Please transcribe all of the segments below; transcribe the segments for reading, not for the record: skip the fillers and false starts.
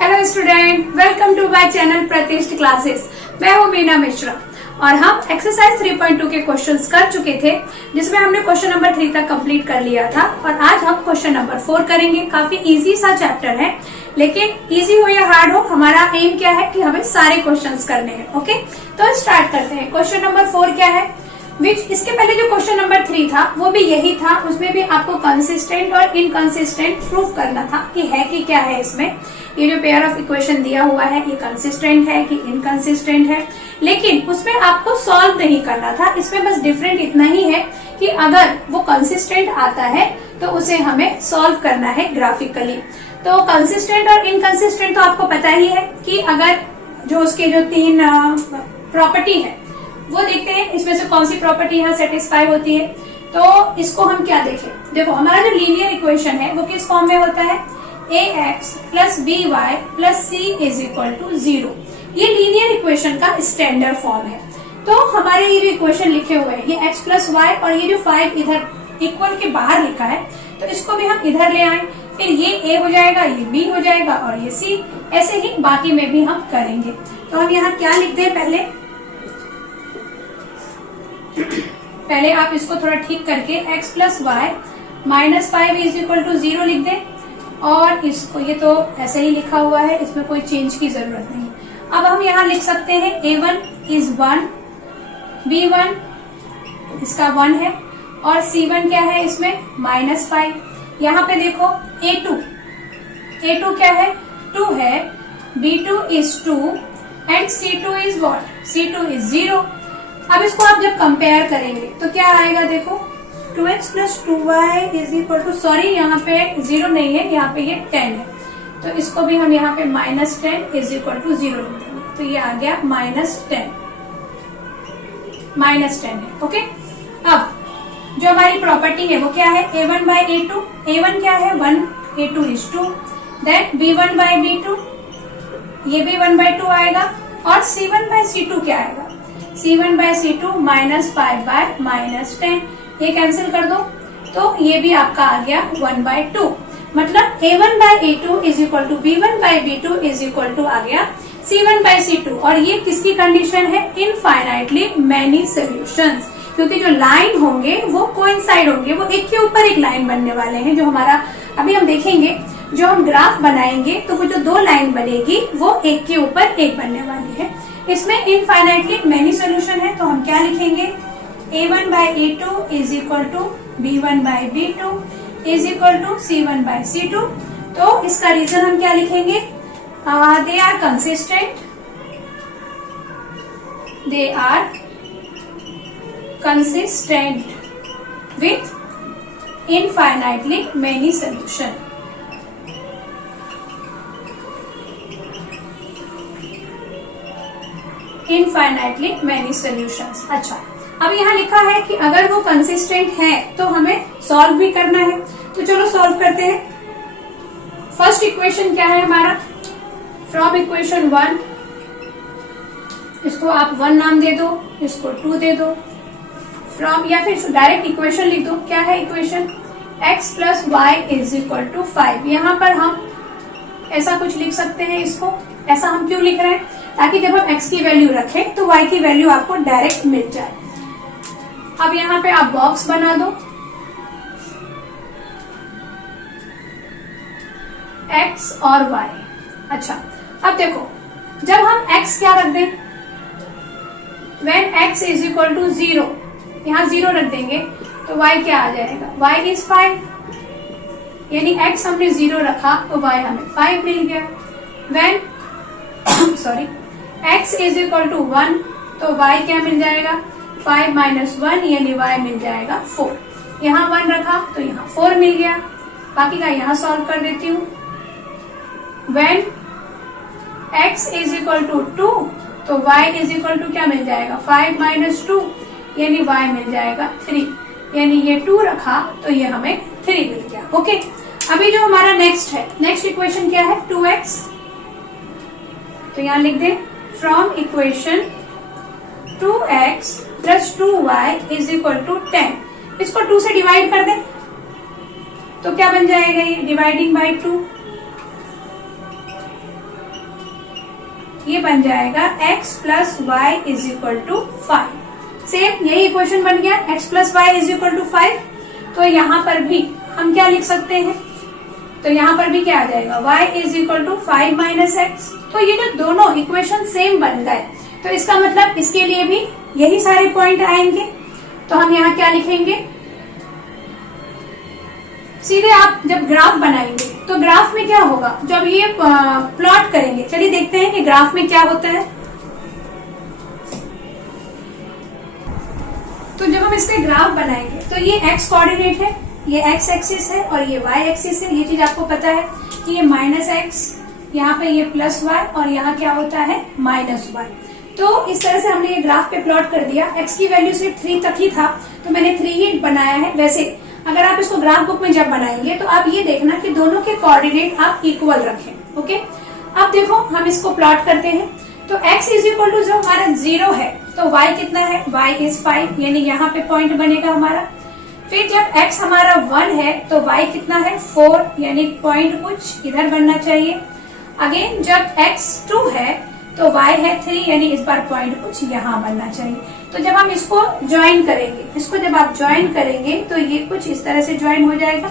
Hello student, welcome to my channel Pratishth classes. मैं हूँ मीना मिश्रा और हम एक्सरसाइज 3.2 के क्वेश्चंस कर चुके थे, जिसमें हमने क्वेश्चन नंबर 3 तक कंप्लीट कर लिया था और आज हम क्वेश्चन नंबर 4 करेंगे। काफी इजी सा चैप्टर है, लेकिन इजी हो या हार्ड हो, हमारा एम क्या है कि हमें सारे क्वेश्चंस करने हैं। ओके, तो स्टार्ट करते हैं। क्वेश्चन नंबर 4 क्या है? इसके पहले जो क्वेश्चन नंबर 3 था वो भी यही था, उसमें भी आपको कंसिस्टेंट और इनकंसिस्टेंट प्रूफ करना था कि है कि क्या है। इसमें ये जो पेयर ऑफ इक्वेशन दिया हुआ है ये कंसिस्टेंट है कि इनकंसिस्टेंट है, लेकिन उसमें आपको सॉल्व नहीं करना था। इसमें बस डिफरेंट इतना ही है कि अगर वो कंसिस्टेंट आता है तो उसे हमें सॉल्व करना है ग्राफिकली। तो कंसिस्टेंट और इनकंसिस्टेंट तो आपको पता ही है कि अगर जो उसके जो 3 प्रॉपर्टी है वो देखते हैं, इसमें से कौन सी प्रॉपर्टी यहाँ सेटिस्फाई होती है। तो इसको हम क्या देखें, देखो हमारा जो लीनियर इक्वेशन है वो किस फॉर्म में होता है? ax plus b y plus c is equal to 0। ये लीनियर इक्वेशन का स्टैंडर्ड फॉर्म है। तो हमारे ये जो इक्वेशन लिखे हुए हैं ये x प्लस वाई और ये जो 5 इधर इक्वल के बाहर लिखा है, तो इसको भी हम इधर ले आए, फिर ये a हो जाएगा, ये b हो जाएगा और ये c। ऐसे ही बाकी में भी हम करेंगे। तो हम यहाँ क्या लिखते हैं? पहले आप इसको थोड़ा ठीक करके x plus y minus 5 is equal to 0 लिख दें, और इसको ये तो ऐसे ही लिखा हुआ है, इसमें कोई चेंज की जरूरत नहीं। अब हम यहाँ लिख सकते हैं a1 इज 1, b1 इसका 1 है और c1 क्या है इसमें? -5। यहाँ पे देखो a2 क्या है? 2 है, b2 is 2 and c2 is what? c2 is 0। अब इसको आप जब कंपेयर करेंगे तो क्या आएगा? देखो 2x plus 2y is equal to, sorry यहाँ पे 0 नहीं है, यहाँ पे ये 10 है, तो इसको भी हम यहाँ पे -10 इज इक्वल टू 0 लिख देंगे। तो ये आ गया -10 है। ओके, अब जो हमारी प्रॉपर्टी है वो क्या है? a1 by a2। a1 क्या है? 1, a2 is 2, then b1 by b2, ये भी 1 बाय 2 आएगा, और c1 बाय c2 क्या आएगा? c1 बाय c2 -5 बाय -10, ये कैंसिल कर दो तो ये भी आपका आ गया 1 बाय 2। मतलब a1 by a2 is equal to b1 by b2 is equal to आ गया c1 बाय c2। और ये किसकी कंडीशन है? इनफाइनाइटली मैनी सोल्यूशंस, क्योंकि जो लाइन होंगे वो कोइंसाइड होंगे, वो एक के ऊपर एक लाइन बनने वाले हैं। जो हमारा अभी हम देखेंगे, जो हम ग्राफ बनाएंगे तो वो जो 2 लाइन बनेगी वो एक के ऊपर एक बनने वाली है। इसमें इनफाइनाइटली मैनी सोल्यूशन है, तो हम क्या लिखेंगे? a1 by a2 is equal to b1 by b2 is equal to c1 by c2। तो इसका रीजन हम क्या लिखेंगे? They are consistent with infinitely many solution. Infinitely many solutions. अच्छा, अब यहाँ लिखा है कि अगर वो कंसिस्टेंट है तो हमें सॉल्व भी करना है, तो चलो सॉल्व करते हैं। फर्स्ट इक्वेशन क्या है हमारा? फ्रॉम इक्वेशन 1, इसको आप 1 नाम दे दो, इसको 2 दे दो। फ्रॉम, या फिर डायरेक्ट इक्वेशन लिख दो। क्या है equation? x plus y is equal to 5। यहाँ पर हम ऐसा कुछ लिख सकते हैं। इसको ऐसा हम क्यों लिख रहे हैं? ताकि जब हम x की वैल्यू रखें तो y की वैल्यू आपको डायरेक्ट मिल जाए। अब यहाँ पे आप बॉक्स बना दो, x और y। अच्छा, अब देखो जब हम x क्या रख दें? when x is equal to 0, यहाँ 0 रख देंगे तो y क्या आ जाएगा? y इज 5, यानी x हमने 0 रखा तो y हमें 5 मिल गया। when x is equal to 1 तो y क्या मिल जाएगा? 5 माइनस 1 यानी y मिल जाएगा 4। यहाँ 1 रखा तो यहाँ 4 मिल गया। बाकी का यहाँ सॉल्व कर देती हूँ। when x is equal to 2 तो y इज इक्वल टू क्या मिल जाएगा? 5 माइनस 2 यानी y मिल जाएगा 3, यानी ये 2 रखा तो ये हमें 3 मिल गया। ओके, अभी जो हमारा नेक्स्ट है, नेक्स्ट इक्वेशन क्या है? 2x। तो यहाँ लिख दे from equation 2x plus 2y is equal to 10। इसको 2 से डिवाइड कर दे तो क्या बन जाएगा? ये डिवाइडिंग बाय 2 ये बन जाएगा x plus y is equal to 5। Same यही इक्वेशन बन गया, x plus y is equal to 5। तो यहाँ पर भी हम क्या लिख सकते हैं, तो यहाँ पर भी क्या आ जाएगा, y is equal to 5 minus x. तो ये जो दोनों इक्वेशन सेम बन गए, तो इसका मतलब इसके लिए भी यही सारे पॉइंट आएंगे। तो हम यहाँ क्या लिखेंगे, सीधे आप जब ग्राफ बनाएंगे तो ग्राफ में क्या होगा, जब ये प्लॉट करेंगे, चलिए देखते हैं कि ग्राफ में क्या होता है। तो जब हम इसके ग्राफ बनाएंगे तो ये x कोऑर्डिनेट है, ये x एक्सिस है और ये y एक्सिस है। ये चीज आपको पता है कि ये माइनस एक्स, यहाँ पे ये प्लस y और यहाँ क्या होता है माइनस y। तो इस तरह से हमने ये ग्राफ पे प्लॉट कर दिया। x की वैल्यू सिर्फ 3 तक ही था तो मैंने 3 ही बनाया है। वैसे अगर आप इसको ग्राफ बुक में जब बनाएंगे तो आप ये देखना कि दोनों के कोऑर्डिनेट आप इक्वल रखें। ओके, अब देखो हम इसको प्लॉट करते हैं। तो x इज इक्वल टू जो हमारा 0 है तो y कितना है, y इज 5, यानी यहाँ पे पॉइंट बनेगा हमारा। फिर जब x हमारा 1 है तो y कितना है 4, यानी पॉइंट कुछ इधर बनना चाहिए। अगेन जब x 2 है तो y है 3, यानी इस बार पॉइंट कुछ यहाँ बनना चाहिए। तो जब हम इसको ज्वाइन करेंगे, इसको जब आप ज्वाइन करेंगे तो ये कुछ इस तरह से ज्वाइन हो जाएगा।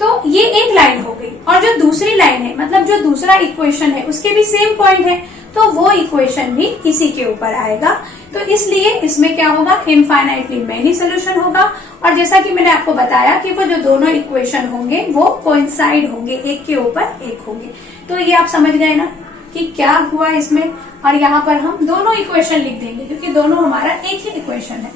तो ये एक लाइन हो गई, और जो दूसरी लाइन है मतलब जो दूसरा इक्वेशन है उसके भी सेम पॉइंट है, तो वो इक्वेशन भी इसी के ऊपर आएगा। तो इसलिए इसमें क्या होगा, इनफाइनाइटली मेनी सोल्यूशन होगा। और जैसा कि मैंने आपको बताया कि वो जो दोनों इक्वेशन होंगे वो कोइंसाइड होंगे, एक के ऊपर एक होंगे। तो ये आप समझ गए ना कि क्या हुआ इसमें। और यहाँ पर हम दोनों इक्वेशन लिख देंगे क्योंकि दोनों हमारा एक ही इक्वेशन है,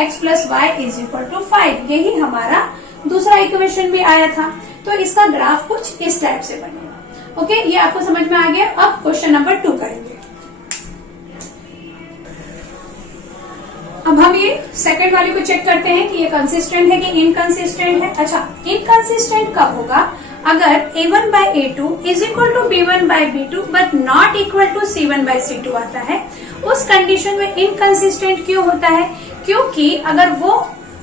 x plus y is equal to 5। यही हमारा दूसरा इक्वेशन भी आया था। तो इसका ग्राफ कुछ इस टाइप से बनेगा। ओके, ये आपको समझ में आ गया। अब क्वेश्चन नंबर 2 करेंगे। अब हम ये सेकंड वाले को चेक करते हैं कि ये कंसिस्टेंट है कि इनकंसिस्टेंट है। अच्छा, इनकंसिस्टेंट कब होगा, अगर a1 by a2 is equal to b1 by b2 but not equal to c1 by c2 आता है। उस कंडीशन में इनकंसिस्टेंट क्यों होता है, क्योंकि अगर वो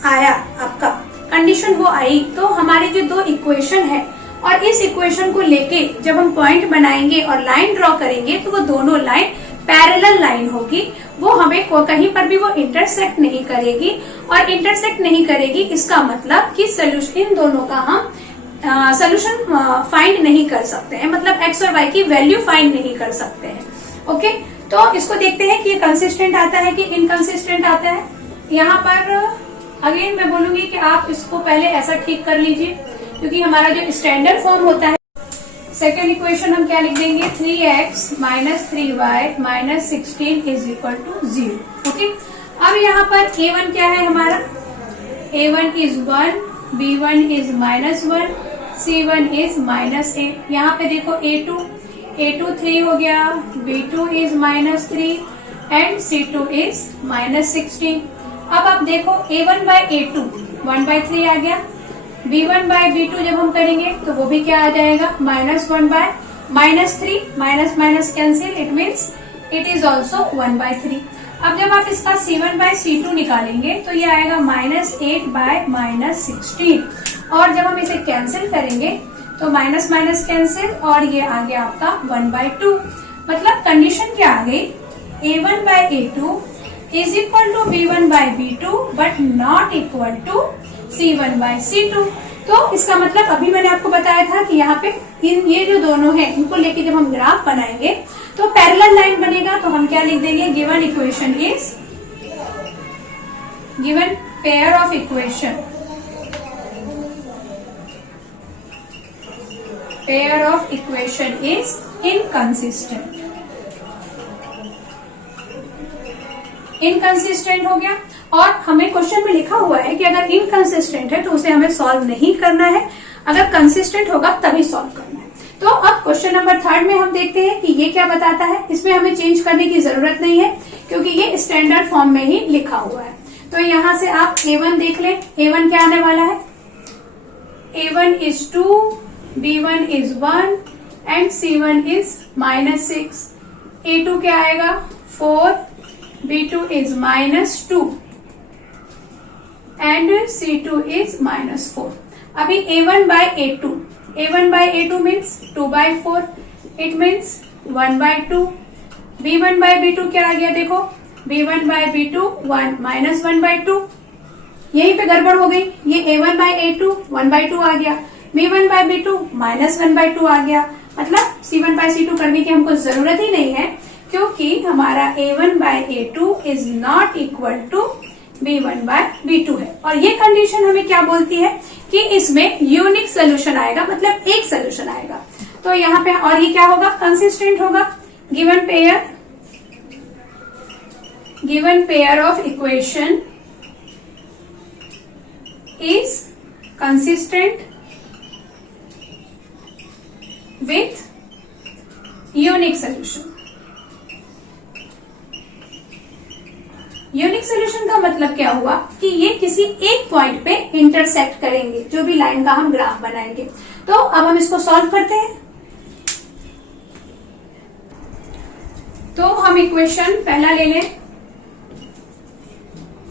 आया, आपका कंडीशन वो आई, तो हमारी जो दो इक्वेशन है और इस इक्वेशन को लेके जब हम पॉइंट बनाएंगे और लाइन ड्रॉ करेंगे तो वो दोनों लाइन पैरेलल लाइन होगी। वो हमें कहीं पर भी वो इंटरसेक्ट नहीं करेगी, और इंटरसेक्ट नहीं करेगी इसका मतलब कि सोल्यूशन, इन दोनों का हम सोल्यूशन फाइंड नहीं कर सकते हैं, मतलब x और y की वैल्यू फाइंड नहीं कर सकते हैं। ओके, तो इसको देखते हैं कि ये कंसिस्टेंट आता है कि इनकंसिस्टेंट आता है। यहाँ पर अगेन मैं बोलूंगी कि आप इसको पहले ऐसा ठीक कर लीजिए, क्योंकि हमारा जो स्टैंडर्ड फॉर्म होता है, सेकेंड इक्वेशन हम क्या लिख देंगे, 3x minus 3y minus 16 is equal to 0। Okay, अब यहाँ पर a1 क्या है हमारा, a1 is 1, b1 is -1, c1 is -8। यहाँ पे देखो a2 3 हो गया, b2 is -3 and c2 is -16। अब आप देखो a1 by a2 1 by 3 आ गया, b1 by b2 जब हम करेंगे तो वो भी क्या आ जाएगा, -1 by -3, minus minus cancel, it means it is also 1 by 3। अब जब आप इसका c1 by c2 निकालेंगे तो ये आएगा -8 by -16, और जब हम इसे कैंसिल करेंगे तो माइनस माइनस कैंसिल और ये आ गया आपका 1 by 2। मतलब कंडीशन क्या आ गई, a1 by a2 is equal to b1 by b2 but not equal to c1 by c2। तो इसका मतलब अभी मैंने आपको बताया था कि यहाँ पे ये जो दोनों हैं इनको लेके जब हम ग्राफ बनाएंगे तो पैरेलल लाइन बनेगा। तो हम क्या लिख देंगे, given equation is, given pair of equation, pair of equation is inconsistent. Inconsistent हो गया, और हमें क्वेश्चन में लिखा हुआ है कि अगर इनकंसिस्टेंट है तो उसे हमें सॉल्व नहीं करना है, अगर कंसिस्टेंट होगा तभी सॉल्व करना है। तो अब क्वेश्चन नंबर 3 में हम देखते हैं कि ये क्या बताता है। इसमें हमें चेंज करने की जरूरत नहीं है क्योंकि ये स्टैंडर्ड फॉर्म में ही लिखा हुआ है। तो यहाँ से आप a1 देख लें, a1 क्या आने वाला है, a1 is 2, b1 is 1 and c1 is -6, a2 क्या आएगा 4, b2 is -2 and c2 is -4। अभी a1 by a2 means 2 by 4, it means 1/2। b1/b2 क्या आ गया देखो, b1/b2 1 माइनस 1/2। यहीं पे गड़बड़ हो गई, ये a1/a2 1/2 आ गया, b1/b2 माइनस 1/2 आ गया। मतलब c1/c2 करने की हमको जरूरत ही नहीं है, क्योंकि हमारा a1/a2 is not equal to b1/b2 है। और ये कंडीशन हमें क्या बोलती है कि इसमें यूनिक सोल्यूशन आएगा, मतलब एक सोल्यूशन आएगा। तो यहाँ पे और ये क्या होगा, कंसिस्टेंट होगा। Given pair of equation is consistent with unique solution। Unique solution का मतलब क्या हुआ कि ये किसी एक पॉइंट पे इंटरसेक्ट करेंगे, जो भी लाइन का हम ग्राफ बनाएंगे। तो अब हम इसको सॉल्व करते हैं। तो हम इक्वेशन पहला ले लें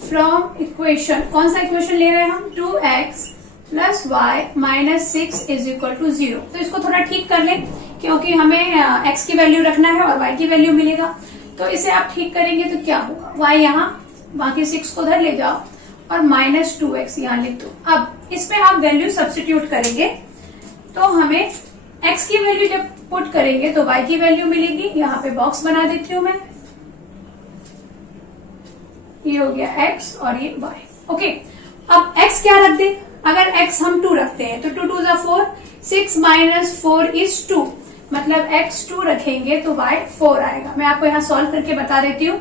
फ्रॉम इक्वेशन, कौन सा इक्वेशन ले रहे हैं हम, 2x plus y minus 6 is equal to 0। तो इसको थोड़ा ठीक कर लें, क्योंकि हमें x की वैल्यू रखना है और y की वैल्यू मिलेगा। तो इसे आप ठीक करेंगे तो क्या होगा, y यहाँ बाकी 6 को उधर ले जाओ और माइनस 2x यहाँ लिख दो। अब इसमें आप वैल्यू सब्स्टिट्यूट करेंगे तो हमें x की वैल्यू जब पुट करेंगे तो y की वैल्यू मिलेगी। यहाँ पे बॉक्स बना देती हूँ मैं, ये हो गया x और ये y। ओके, अब x क्या रख दे, अगर x हम 2 रखते हैं तो 2 2 जा 4, 6 माइनस 4 इज 2, मतलब x 2 रखेंगे तो y 4 आएगा। मैं आपको यहाँ सॉल्व करके बता देती हूँ।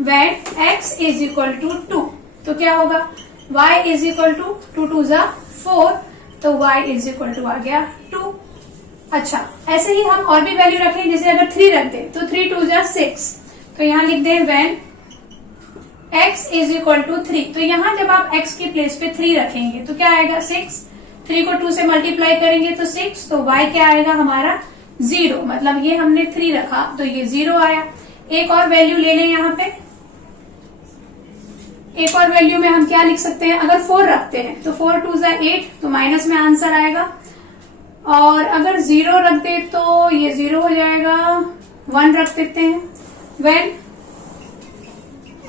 when x is equal to 2 तो क्या होगा, y इज इक्वल टू 2 2 जा 4, तो y इज इक्वल टू आ गया 2। अच्छा, ऐसे ही हम और भी वैल्यू रखें, जैसे अगर 3 रख दे तो 3 2 जा 6, तो यहाँ लिख दे when x is equal to 3। तो यहाँ जब आप x के प्लेस पे 3 रखेंगे तो क्या आएगा 6, 3 को 2 से मल्टीप्लाई करेंगे तो 6, तो y क्या आएगा हमारा 0, मतलब ये हमने 3 रखा तो ये 0 आया। एक और वैल्यू ले लें, यहाँ पे एक और वैल्यू में हम क्या लिख सकते हैं, अगर 4 रखते हैं तो 4 2 जा 8, तो माइनस में आंसर आएगा। और अगर 0 रख दे तो ये 0 हो जाएगा, 1 रख देते हैं। when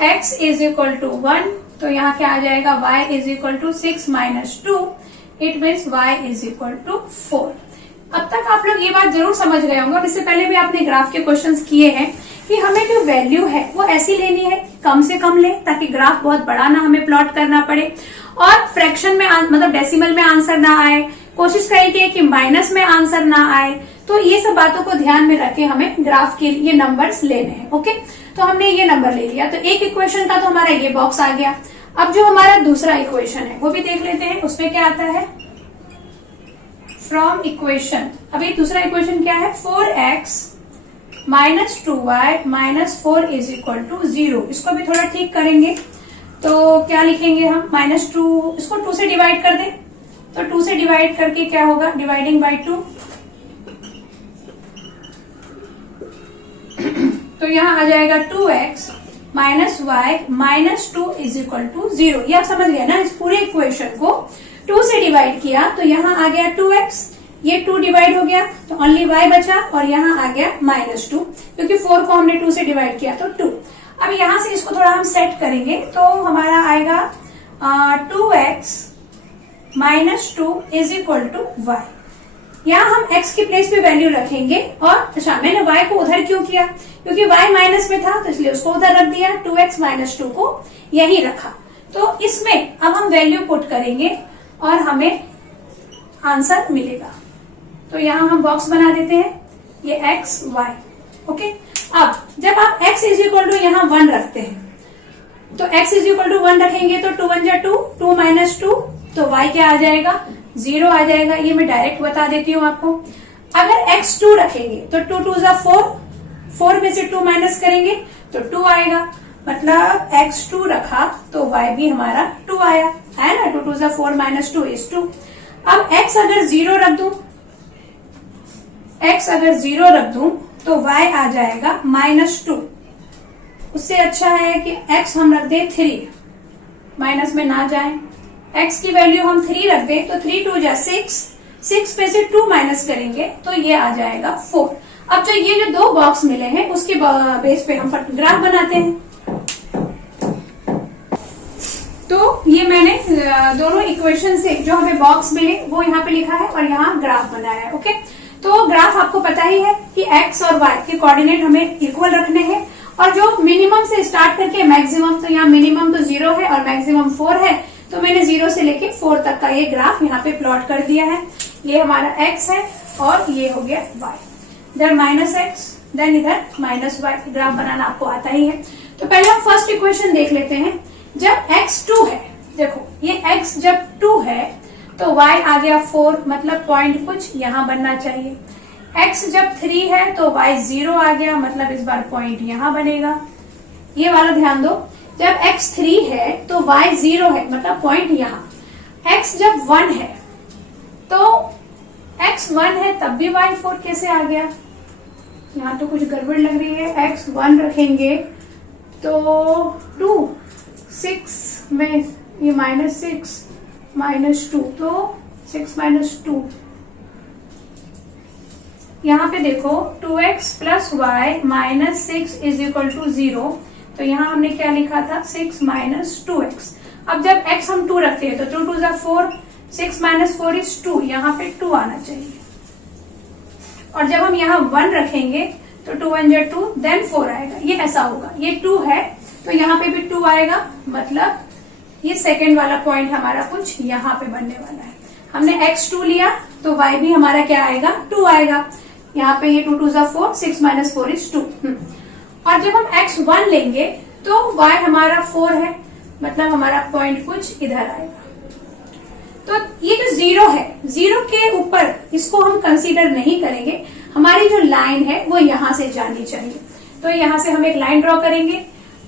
x is equal to 1 तो यहाँ क्या आ जाएगा, y is equal to 6 minus 2, it means y is equal to 4। अब तक आप लोग ये बात जरूर समझ गए होंगे, और इससे पहले भी आपने ग्राफ के क्वेश्चंस किए हैं कि हमें जो वैल्यू है वो ऐसी लेनी है, कम से कम ले, ताकि ग्राफ बहुत बड़ा ना हमें प्लॉट करना पड़े, और फ्रैक्शन में मतलब डेसिमल में आंसर ना आए। कोशिश करेंगे कि माइनस में आंसर ना आए। तो ये सब बातों को ध्यान में रख के हमें ग्राफ के लिए नंबर्स लेने हैं। ओके, तो हमने ये नंबर ले लिया, तो एक इक्वेशन का तो हमारा ये बॉक्स आ गया। अब जो हमारा दूसरा इक्वेशन है वो भी देख लेते हैं, उसमें क्या आता है, फ्रॉम इक्वेशन। अभी दूसरा इक्वेशन क्या है, 4x minus 2y minus 4 is equal to 0। इसको भी थोड़ा ठीक करेंगे तो क्या लिखेंगे हम, -2, इसको 2 से डिवाइड कर दें, तो 2 से डिवाइड करके क्या होगा, डिवाइडिंग बाय 2, तो यहाँ आ जाएगा 2x minus y minus 2 is equal to 0। ये आप समझ गए ना, इस पूरे इक्वेशन को 2 से डिवाइड किया तो यहाँ आ गया 2x, ये 2 डिवाइड हो गया तो ओनली y बचा, और यहाँ आ गया -2, क्योंकि 4 को हमने 2 से डिवाइड किया तो 2। अब यहाँ से इसको थोड़ा हम सेट करेंगे तो हमारा आएगा 2x minus 2 is equal to y। यहाँ हम x के प्लेस पे वैल्यू रखेंगे, और अच्छा मैंने y को उधर क्यों किया, क्योंकि y माइनस में था तो इसलिए उसको उधर रख दिया, 2x माइनस 2 को यही रखा। तो इसमें अब हम वैल्यू पुट करेंगे और हमें आंसर मिलेगा। तो यहाँ हम बॉक्स बना देते हैं, ये x y। ओके, अब जब आप x इज इक्वल टू यहाँ 1 रखते हैं तो x इज इक्वल टू 1 रखेंगे तो 2 1 जा 2, 2 माइनस 2, तो y क्या आ जाएगा, 0 आ जाएगा। ये मैं डायरेक्ट बता देती हूँ आपको। अगर x 2 रखेंगे तो 2 2 जा 4, 4 में से 2 माइनस करेंगे तो 2 आएगा, मतलब x 2 रखा तो y भी हमारा 2 आया, है ना। 2 2 जा 4 माइनस 2 इज 2। अब x अगर 0 रख दूं, x अगर 0 रख दूं तो y आ जाएगा -2। उससे अच्छा है कि x हम रख दें 3, माइनस में ना जाए। x की वैल्यू हम 3 रख दें तो 3 2 जा 6, 6 में से 2 माइनस करेंगे तो ये आ जाएगा 4। अब जो ये जो दो बॉक्स मिले हैं उसके बेस पे हम ग्राफ बनाते हैं। तो ये मैंने दोनों इक्वेशन से जो हमें बॉक्स मिले वो यहाँ पे लिखा है और यहाँ ग्राफ बनाया है। ओके, तो ग्राफ आपको पता ही है कि एक्स और वाई के कोऑर्डिनेट हमें इक्वल रखने हैं और जो मिनिमम से स्टार्ट करके मैक्सिमम, तो यहाँ मिनिमम तो 0 है और मैक्सिमम 4 है, तो मैंने 0 से लेके 4 तक का ये ग्राफ यहाँ पे प्लॉट कर दिया है। ये हमारा x है और ये हो गया y, इधर -x देन इधर -y। ग्राफ बनाना आपको आता ही है। तो पहले हम फर्स्ट इक्वेशन देख लेते हैं। जब x 2 है, देखो ये x जब 2 है तो y आ गया 4, मतलब पॉइंट कुछ यहाँ बनना चाहिए। x जब 3 है तो y 0 आ गया, मतलब इस बार पॉइंट यहाँ बनेगा। ये वाला ध्यान दो, जब x 3 है तो y 0 है, मतलब पॉइंट यहाँ। x जब 1 है तो x 1 है तब भी y 4 कैसे आ गया? यहाँ तो कुछ गड़बड़ लग रही है। x 1 रखेंगे तो 2, 6 में ये -6 -2, तो 6 -2। यहाँ पे देखो 2x + y -6 = 0, तो यहाँ हमने क्या लिखा था 6 - 2x। अब जब x हम 2 रखते हैं तो 2 2 = 4, 6 - 4 = 2, यहाँ पे 2 आना चाहिए। और जब हम यहाँ 1 रखेंगे तो 2 1 = 2 देन 4 आएगा। ये ऐसा होगा, ये 2 है तो यहाँ पे भी 2 आएगा, मतलब ये सेकेंड वाला पॉइंट हमारा कुछ यहाँ पे बनने वाला है। हमने x 2 लिया तो y भी हमारा क्या आएगा 2 आएगा। यहाँ पे ये 2 2 = 4, 6 - 4 = 2। और जब हम x 1 लेंगे तो y हमारा 4 है, मतलब हमारा पॉइंट कुछ इधर आएगा। तो ये जो 0 है, 0 के ऊपर इसको हम कंसीडर नहीं करेंगे। हमारी जो लाइन है वो यहां से जानी चाहिए। तो यहां से हम एक लाइन ड्रॉ करेंगे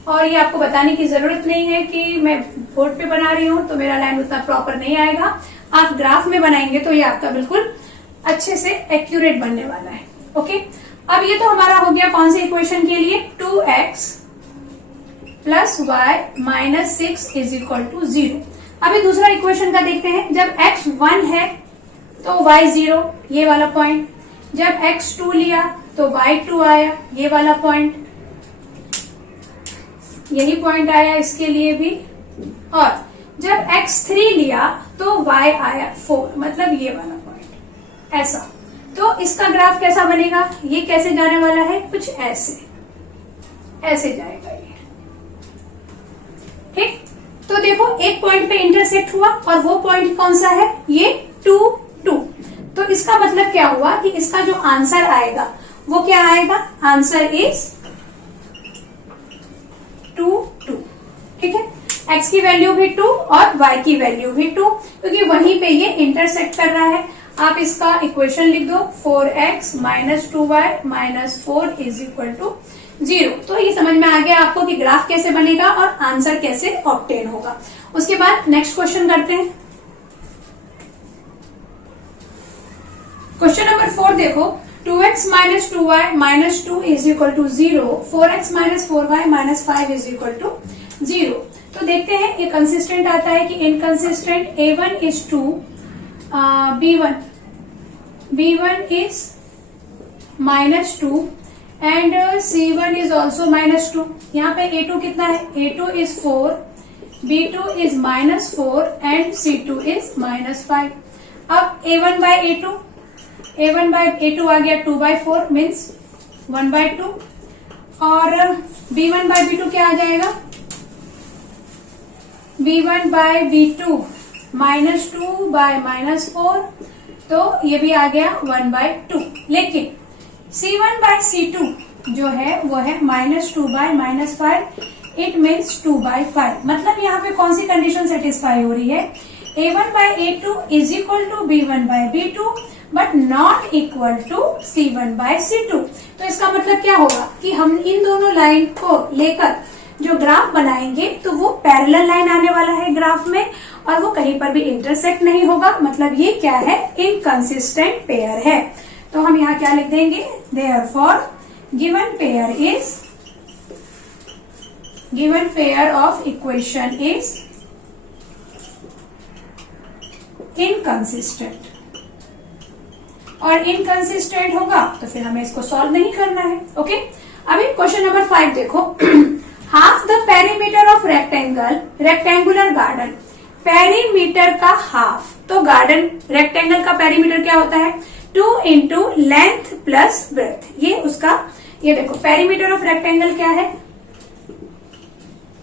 और ये आपको बताने की जरूरत नहीं है कि मैं बोर्ड पे बना रही हूँ तो मेरा लाइन उतना प्रॉपर नहीं आएगा। आप ग्राफ में बनाएंगे तो ये आपका बिल्कुल अच्छे से एक्यूरेट बनने वाला है। ओके, अब ये तो हमारा हो गया कौन से इक्वेशन के लिए 2x + y -6 = 0। अभी दूसरा इक्वेशन का देखते हैं। जब x 1 है तो y 0, ये वाला पॉइंट। जब x 2 लिया तो y 2 आया, ये वाला पॉइंट। यही पॉइंट आया इसके लिए भी। और जब x 3 लिया तो y आया 4, मतलब ये वाला पॉइंट। ऐसा तो इसका ग्राफ कैसा बनेगा? ये कैसे जाने वाला है? कुछ ऐसे ऐसे जाएगा ये। ठीक, तो देखो एक पॉइंट पे इंटरसेक्ट हुआ और वो पॉइंट कौन सा है? ये 2 2। तो इसका मतलब क्या हुआ कि इसका जो आंसर आएगा वो क्या आएगा? Answer is 2 2। ठीक है, x की वैल्यू भी 2 और y की वैल्यू भी 2, क्योंकि वहीं पे ये इंटरसेक्ट कर रहा है। आप इसका इक्वेशन लिख दो 4x - 2y - 4 = 0। तो ये समझ में आ गया आपको कि ग्राफ कैसे बनेगा और आंसर कैसे ऑब्टेन होगा। उसके बाद नेक्स्ट क्वेश्चन करते हैं। क्वेश्चन नंबर 4 देखो, 2x - 2y - 2 = 0, 4x - 4y - 5 = 0। तो देखते हैं ये कंसिस्टेंट आता है कि inconsistent. a1 is 2, b1 is -2 and c1 is also -2। यहाँ पे a2 कितना है? a2 is 4, b2 is -4 and c2 is -5। अब a1 by a2, a1 by a2 आ गया 2/4 मीन्स 1/2 और b1 by b2 क्या आ जाएगा? b1 by b2 -2 by -4, तो ये भी आ गया 1/2। लेकिन c1 by c2 जो है वो है -2 by -5, इट मीन्स 2/5। मतलब यहाँ पे कौन सी कंडीशन सेटिस्फाई हो रही है? a1 by a2 = b1 by b2 but not equal to c1 by c2। तो इसका मतलब क्या होगा कि हम इन दोनों लाइन को लेकर जो ग्राफ बनाएंगे तो वो पैरेलल लाइन आने वाला है ग्राफ में और वो कहीं पर भी इंटरसेक्ट नहीं होगा। मतलब ये क्या है? इनकंसिस्टेंट पेयर है। तो हम यहाँ क्या लिख देंगे? Therefore given pair of equation is inconsistent. और इनकंसिस्टेंट होगा तो फिर हमें इसको सॉल्व नहीं करना है। ओके, अभी क्वेश्चन नंबर 5 देखो। Half the perimeter of rectangular garden, perimeter का हाफ, तो गार्डन रेक्टेंगल का पेरीमीटर क्या होता है 2 इंटू लेंथ प्लस ब्रेथ। ये उसका, ये देखो पेरीमीटर ऑफ रेक्टेंगल क्या है,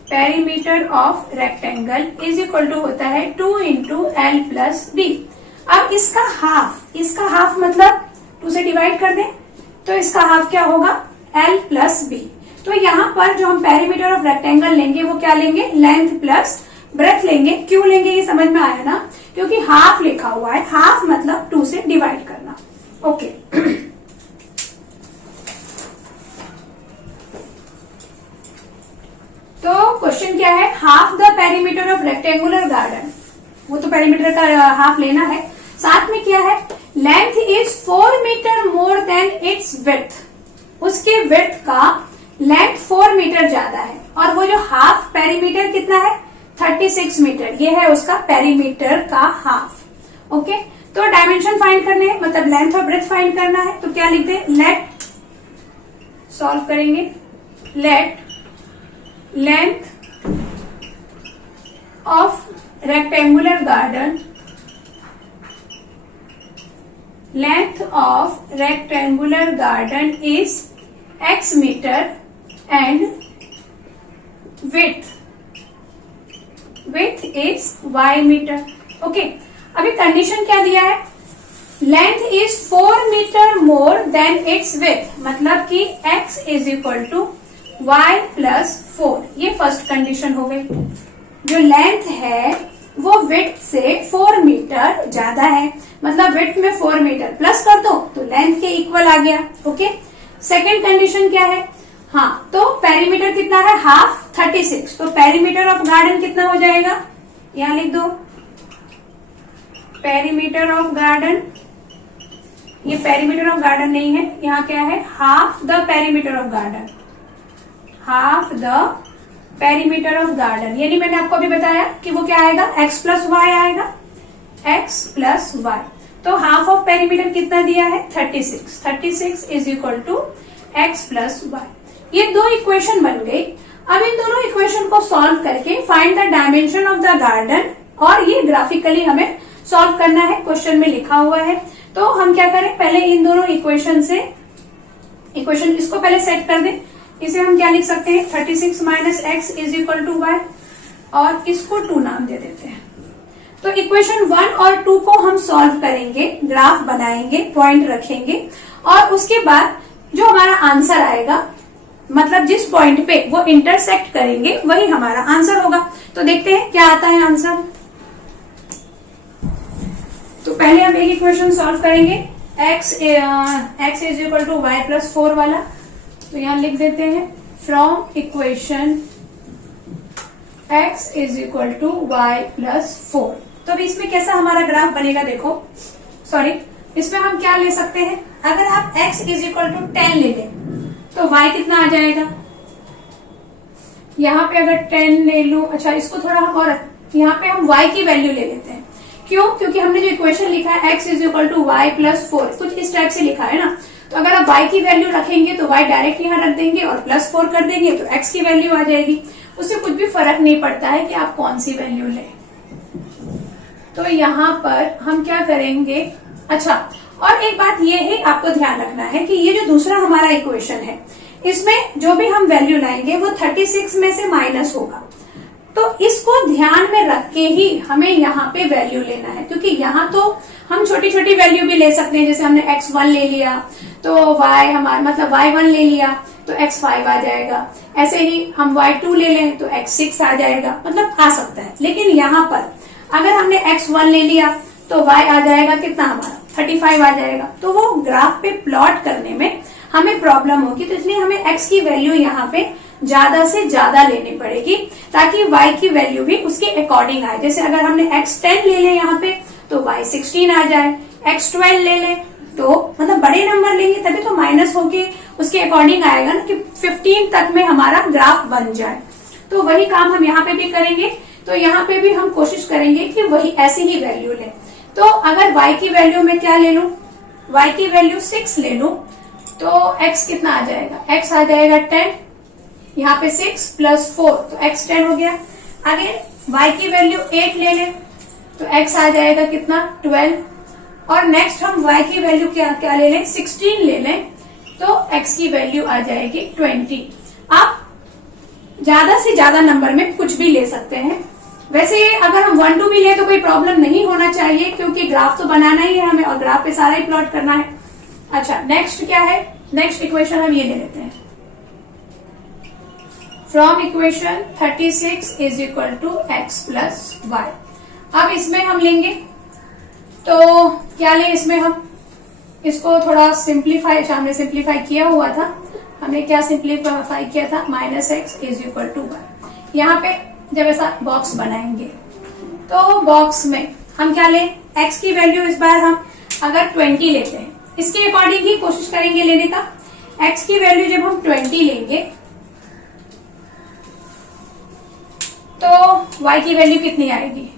perimeter of rectangle is equal to होता है 2 इंटू एल प्लस बी। अब इसका हाफ मतलब 2 से डिवाइड कर दें तो इसका हाफ क्या होगा एल प्लस बी। तो यहाँ पर जो हम पेरीमीटर ऑफ रेक्टेंगल लेंगे वो क्या लेंगे, लेंथ प्लस ब्रेथ लेंगे। क्यों लेंगे ये समझ में आया ना, क्योंकि हाफ लिखा हुआ है, हाफ मतलब 2 से डिवाइड करना। ओके तो क्वेश्चन क्या है, half the perimeter of rectangular garden, वो तो पेरीमीटर का हाफ लेना है। साथ में क्या है, length is 4 metre more than its width, उसके विड्थ का लेंथ 4 मीटर ज्यादा है, और वो जो हाफ पेरीमीटर कितना है 36 मीटर, ये है उसका पेरीमीटर का हाफ। ओके, तो डायमेंशन फाइंड करने हैं, मतलब लेंथ और ब्रेथ फाइंड करना है, तो क्या लिखते हैं, लेट, सॉल्व करेंगे, late length of rectangular garden, length of rectangular garden is x meter and width is y meter। Okay, अभी कंडीशन क्या दिया है, length is 4 metre more than its width, मतलब कि x is equal to y plus 4, ये first condition हो गई। जो लेंथ है वो विड्थ से 4 मीटर ज्यादा है, मतलब विड्थ में 4 मीटर प्लस कर दो तो लेंथ के इक्वल आ गया। ओके, सेकेंड कंडीशन क्या है, हाँ तो पेरीमीटर कितना है हाफ 36, तो पेरीमीटर ऑफ गार्डन कितना हो जाएगा, यहां लिख दो पेरीमीटर ऑफ गार्डन, ये पेरीमीटर ऑफ गार्डन नहीं है, यहाँ क्या है half the perimeter of garden, half the perimeter of garden, यानी मैंने आपको अभी बताया कि वो क्या आएगा x प्लस वाई आएगा, x प्लस वाई। तो हाफ ऑफ पेरीमीटर कितना दिया है 36 is equal to x plus y. ये दो इक्वेशन बन गई। अब इन दोनों इक्वेशन को सॉल्व करके find the dimension of the garden, और ये ग्राफिकली हमें सॉल्व करना है, क्वेश्चन में लिखा हुआ है। तो हम क्या करें, पहले इन दोनों इक्वेशन इसको पहले सेट कर दें। इसे हम क्या लिख सकते हैं 36 minus x is equal to y, और इसको 2 नाम दे देते हैं। तो इक्वेशन 1 और 2 को हम सॉल्व करेंगे, ग्राफ बनाएंगे, पॉइंट रखेंगे, और उसके बाद जो हमारा आंसर आएगा, मतलब जिस पॉइंट पे वो इंटरसेक्ट करेंगे वही हमारा आंसर होगा। तो देखते हैं क्या आता है आंसर। तो पहले हम एक इक्वेशन सॉल्व करेंगे, x is equal to y plus 4 वाला, तो यहां लिख देते हैं from equation x is equal to y plus 4। तो अभी इसमें कैसा हमारा ग्राफ बनेगा, देखो सॉरी, इसमें हम क्या ले सकते हैं, अगर आप x इज इक्वल टू 10 ले लें तो y कितना आ जाएगा, यहाँ पे अगर 10 ले लूं, अच्छा इसको थोड़ा हम और यहाँ पे हम y की वैल्यू ले लेते हैं। क्यों, क्योंकि हमने जो इक्वेशन लिखा है x is equal to y plus 4, कुछ इस टाइप से लिखा है ना, तो अगर आप y की वैल्यू रखेंगे तो y डायरेक्ट यहाँ रख देंगे और प्लस 4 कर देंगे तो x की वैल्यू आ जाएगी। उससे कुछ भी फर्क नहीं पड़ता है कि आप कौन सी वैल्यू लें। तो यहाँ पर हम क्या करेंगे, अच्छा और एक बात ये है आपको ध्यान रखना है कि ये जो दूसरा हमारा इक्वेशन है, इसमें जो भी हम वैल्यू लाएंगे वो 36 में से माइनस होगा। तो इसको ध्यान में रख के ही हमें यहाँ पे वैल्यू लेना है, क्योंकि यहाँ तो हम छोटी छोटी वैल्यू भी ले सकते हैं, जैसे हमने x1 ले लिया तो y हमारा मतलब y1 ले लिया तो x5 आ जाएगा, ऐसे ही हम y2 ले लें तो x6 आ जाएगा, मतलब आ सकता है। लेकिन यहाँ पर अगर हमने x1 ले लिया तो y आ जाएगा कितना हमारा 35 आ जाएगा, तो वो ग्राफ पे प्लॉट करने में हमें प्रॉब्लम होगी। तो इसलिए हमें x की वैल्यू यहाँ पे ज्यादा से ज्यादा लेनी पड़ेगी ताकि y की वैल्यू भी उसके अकॉर्डिंग आए। जैसे अगर हमने x10 ले लें यहाँ पे तो y16 आ जाए, x12 ले लें तो मतलब बड़े नंबर लेंगे तभी तो माइनस होके उसके अकॉर्डिंग आएगा ना, कि 15 तक में हमारा ग्राफ बन जाए। तो वही काम हम यहाँ पे भी करेंगे। तो यहाँ पे भी हम कोशिश करेंगे कि वही ऐसी ही वैल्यू लें। तो अगर y की वैल्यू में क्या ले लूं, y की वैल्यू 6 ले लूं तो x कितना आ जाएगा, x आ जाएगा 10, यहाँ पे 6 प्लस 4 तो x 10 हो गया। आगे y की वैल्यू 8 ले लें तो x आ जाएगा कितना 12, और नेक्स्ट हम y की वैल्यू क्या ले लें 16 ले लें तो x की वैल्यू आ जाएगी 20। आप ज्यादा से ज्यादा नंबर में कुछ भी ले सकते हैं। वैसे अगर हम 1 2 भी ले तो कोई प्रॉब्लम नहीं होना चाहिए, क्योंकि ग्राफ तो बनाना ही है हमें और ग्राफ पे सारा ही प्लॉट करना है। अच्छा, नेक्स्ट क्या है, नेक्स्ट इक्वेशन हम ये ले लेते हैं। From equation 36 is equal to x plus y. अब इसमें हम लेंगे तो क्या लें, इसमें हम इसको थोड़ा सिंप्लीफाई, हमने सिंप्लीफाई किया हुआ था, हमने क्या सिंप्लीफाई किया था, -x is equal to y. यहाँ पे जब ऐसा बॉक्स बनाएंगे तो बॉक्स में हम क्या लें, x की वैल्यू इस बार हम अगर 20 लेते हैं, इसके अकॉर्डिंग ही कोशिश करेंगे लेने का। x की वैल्यू जब हम 20 लेंगे तो y की वैल्यू कितनी आएगी,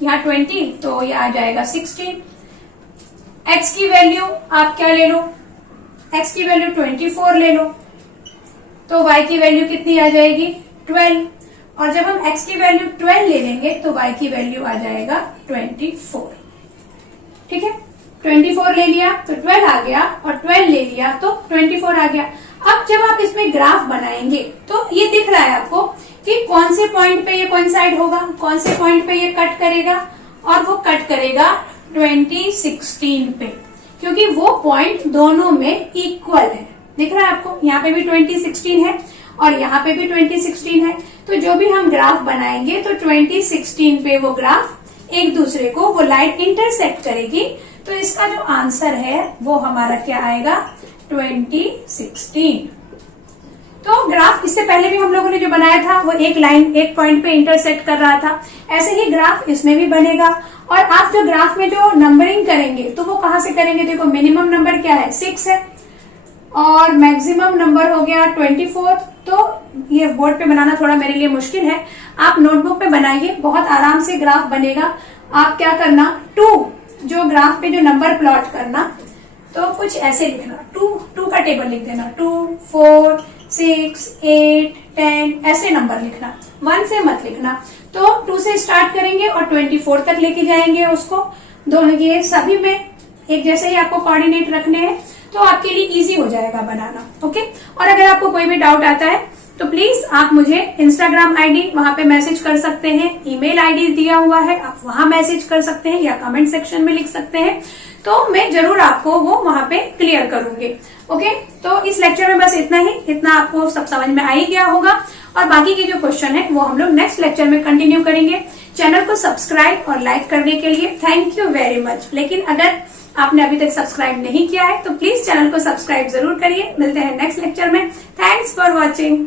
यहाँ 20 तो ये आ जाएगा 16। x की वैल्यू आप क्या ले लो, x की वैल्यू 24 ले लो तो y की वैल्यू कितनी आ जाएगी 12, और जब हम x की वैल्यू 12 ले लेंगे तो y की वैल्यू आ जाएगा 24। ठीक है, 24 ले लिया तो 12 आ गया, और 12 ले लिया तो 24 आ गया। अब जब आप इसमें ग्राफ बनाएंगे तो ये दिख रहा है आपको कि कौन से पॉइंट पे ये कोइंसाइड होगा, कौन से पॉइंट पे ये कट करेगा, और वो कट करेगा 2016 पे, क्योंकि वो पॉइंट दोनों में इक्वल है। दिख रहा है आपको, यहाँ पे भी 2016 है और यहाँ पे भी 2016 है, तो जो भी हम ग्राफ बनाएंगे तो 2016 पे वो ग्राफ एक दूसरे को वो लाइन इंटरसेक्ट करेगी, तो इसका जो आंसर है वो हमारा क्या आएगा 2016। तो ग्राफ इससे पहले भी हम लोगों ने जो बनाया था वो एक लाइन एक पॉइंट पे इंटरसेक्ट कर रहा था, ऐसे ही ग्राफ इसमें भी बनेगा। और आप जो ग्राफ में जो नंबरिंग करेंगे तो वो कहां से करेंगे, देखो मिनिमम नंबर क्या है 6 है और मैक्सिमम नंबर हो गया 24। तो ये बोर्ड पे बनाना थोड़ा मेरे लिए मुश्किल है, आप नोटबुक पे बनाइए, बहुत आराम से ग्राफ बनेगा। आप क्या करना, 2 जो ग्राफ पे जो नंबर प्लॉट करना तो कुछ ऐसे लिखना, 2 का टेबल लिख देना, 2 4 6 8 10 ऐसे नंबर लिखना, 1 से मत लिखना। तो 2 से स्टार्ट करेंगे और 24 तक लेके जाएंगे उसको, दोनों ये सभी में एक जैसे ही आपको कोऑर्डिनेट रखने हैं तो आपके लिए इजी हो जाएगा बनाना। ओके, और अगर आपको कोई भी डाउट आता है तो प्लीज आप मुझे इंस्टाग्राम आईडी वहां पे मैसेज कर सकते हैं, ईमेल आईडी दिया हुआ है, आप वहां मैसेज कर सकते हैं या कमेंट सेक्शन में लिख सकते हैं, तो मैं जरूर आपको वो वहां पे क्लियर करूंगी। ओके, तो इस लेक्चर में बस इतना ही, इतना आपको सब समझ में आ ही गया होगा, और बाकी के जो क्वेश्चन है वो हम लोग नेक्स्ट लेक्चर में कंटिन्यू करेंगे। चैनल को सब्सक्राइब और लाइक करने के लिए थैंक यू वेरी मच। लेकिन अगर आपने अभी तक सब्सक्राइब नहीं किया है तो प्लीज चैनल को सब्सक्राइब जरूर करिए। मिलते हैं नेक्स्ट लेक्चर में। Thanks for watching.